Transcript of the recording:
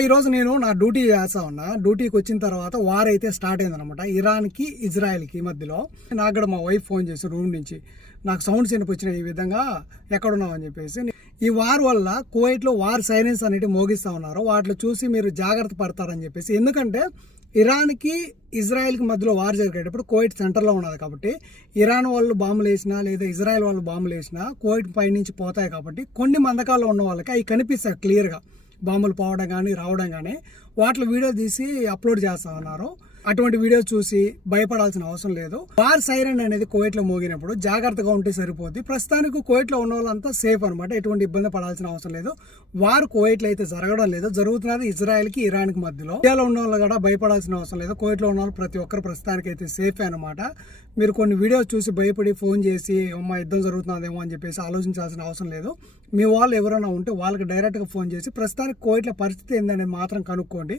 ఈ రోజు నేను నా డ్యూటీ చేస్తా ఉన్నా. డ్యూటీకి వచ్చిన తర్వాత వార్ అయితే స్టార్ట్ అయింది అనమాట. ఇరాన్ కి ఇజ్రాయెల్ కి మధ్యలో. నాకు కూడా మా వైఫ్ ఫోన్ చేసి రూమ్ నుంచి నాకు సౌండ్స్ వినిపించిన ఈ విధంగా ఎక్కడున్నావు అని చెప్పేసి. ఈ వార్ వల్ల కువైట్ లో వార్ సైరన్స్ అనేవి మోగిస్తా ఉన్నారు. వాటిలో చూసి మీరు జాగ్రత్త పడతారని చెప్పేసి. ఎందుకంటే ఇరాన్ కి ఇజ్రాయెల్ కి మధ్యలో వార్ జరిగేటప్పుడు కువైట్ సెంటర్ లో ఉన్నది కాబట్టి ఇరాన్ వాళ్ళు బాంబులు వేసినా లేదా ఇజ్రాయెల్ వాళ్ళు బాంబులు వేసినా కువైట్ పై నుంచి పోతాయి కాబట్టి కొన్ని మందకాల్లో ఉన్న వాళ్ళకి అవి కనిపిస్తాయి క్లియర్ గా. బాంబులు పోవడం కానీ రావడం కానీ వాటిలో వీడియో తీసి అప్లోడ్ చేస్తా ఉన్నారు. అటువంటి వీడియో చూసి భయపడాల్సిన అవసరం లేదు. వార్ సైరన్ అనేది కువైట్ లో మోగినప్పుడు జాగ్రత్తగా ఉంటే సరిపోద్ది. ప్రస్తుతానికి కువైట్ లో ఉన్న వాళ్ళంతా సేఫ్ అనమాట. ఎటువంటి ఇబ్బంది పడాల్సిన అవసరం లేదు. వార్ కువైట్ లో అయితే జరగడం లేదు, జరుగుతున్నది ఇజ్రాయెల్ కి ఇరాన్ కి మధ్యలో. ఇండియాలో ఉన్న వాళ్ళు కూడా భయపడాల్సిన అవసరం లేదు. కువైట్ లో ఉన్న వాళ్ళు ప్రతి ఒక్కరు ప్రస్తుతానికి అయితే సేఫ్ అనమాట. మీరు కొన్ని వీడియోస్ చూసి భయపడి ఫోన్ చేసి అమ్మ యుద్ధం జరుగుతున్నదేమో అని చెప్పేసి ఆలోచించాల్సిన అవసరం లేదు. మీ వాళ్ళు ఎవరైనా ఉంటే వాళ్ళకి డైరెక్ట్ గా ఫోన్ చేసి ప్రస్తుతానికి కువైట్ లో పరిస్థితి ఏందనేది మాత్రం కనుక్కోండి.